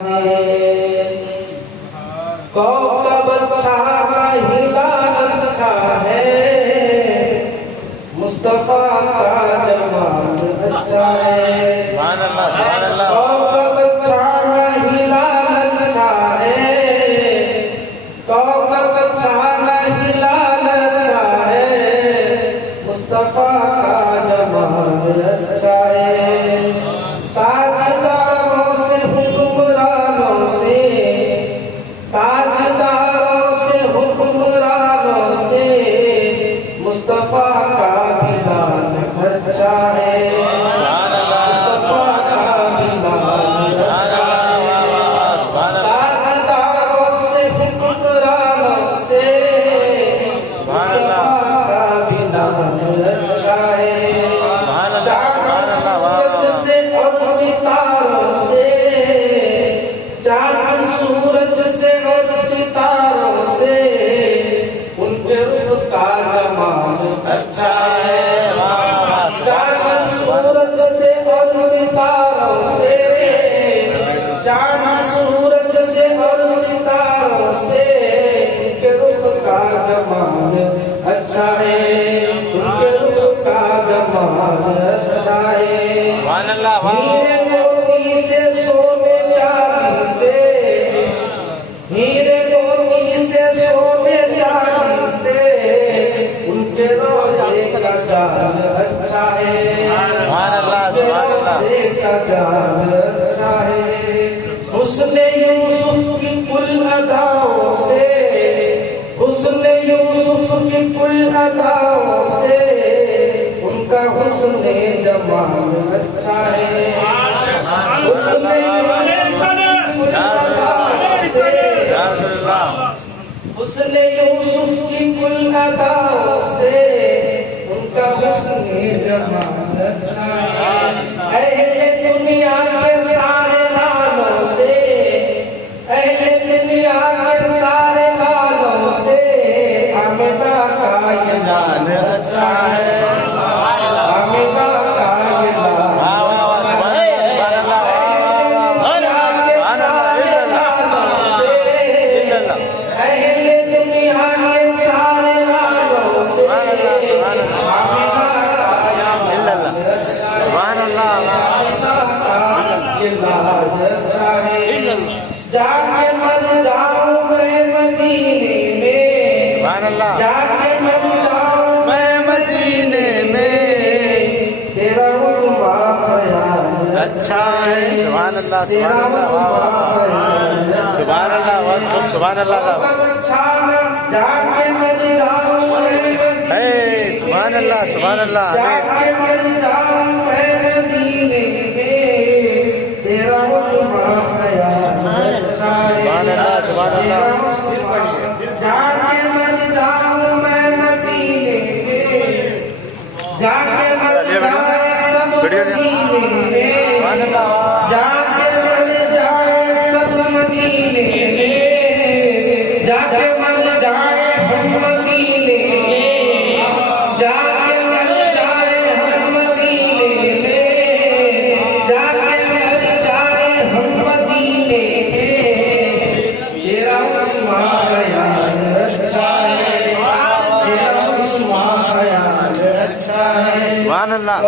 कौकब अच्छा हिलाल अच्छा है, मुस्तफा का जमाल अच्छा है। कौकब अच्छा हिलाल अच्छा है, कौकब अच्छा हिलाल अच्छा है, मुस्तफा का जमाल अच्छा है। ताजदारों से हुक्मरानों से, ताजदारों से हुक्मरानों से, मुस्तफा का बिलाल अच्छा है, मुस्तफा का बिलाल अच्छा है। ताजदारों से हुक्मरानों से, मुस्तफा का बिलाल अच्छा है। चाँद सूरज से और सितारों से, उनके रूप का जमाल अच्छा है। चाँद सूरज से और सितारों से, चाँद सूरज से और सितारों से, उनके रूप का जमाल अच्छा है, उनके रूप का जमाल अच्छा है। हीरे मोती से सोने चांदी से, हीरे मोती से सोने चांदी से, उनके रोज़े का जाल अच्छा है, उनके रोज़े का जाल अच्छा है। हुस्न यूसुफ की कुल अदाओं से, हुस्न यूसुफ की कुल अदाओं से, उनका हुस्न जमाल अच्छा है। हुस्न यूसुफ की कुल अदाओं से, उनका हुस्न जमाल अच्छा है। अहले दुनिया के सारे लालों से, अहले दुनिया के सारे लालों से, आमिना का ये लाल अच्छा है, आमिना का ये लाल जाके मर जाऊं मैं मदीने में, जाके मर जाऊं मैं मदीने में, तेरा रुतबा ख्याल अच्छा है। सुभान अल्लाह, सुभान अल्लाह, सुभान अल्लाह, सुभान अल्लाह। जाके मर जाऊं सुभान अल्लाह, सुभान अल्लाह। जाके मर जाऊं मैं मदीने में, तेरा रुतबा ख्याल अच्छा है। सुभान अल्लाह, सुभान अल्लाह। जाके मर जाऊं मैं मदीने में, जाके मर जाए सब मदीने में, जाके मर जाए सब मदीने में, जाके मर जाए हम मदीने में, जाके मर जाए हम मदीने में, जाके मर जाए हम मदीने में, तेरा उस्मान ख्याल अच्छा है, तेरा उस्मान ख्याल अच्छा है। सुभान अल्लाह।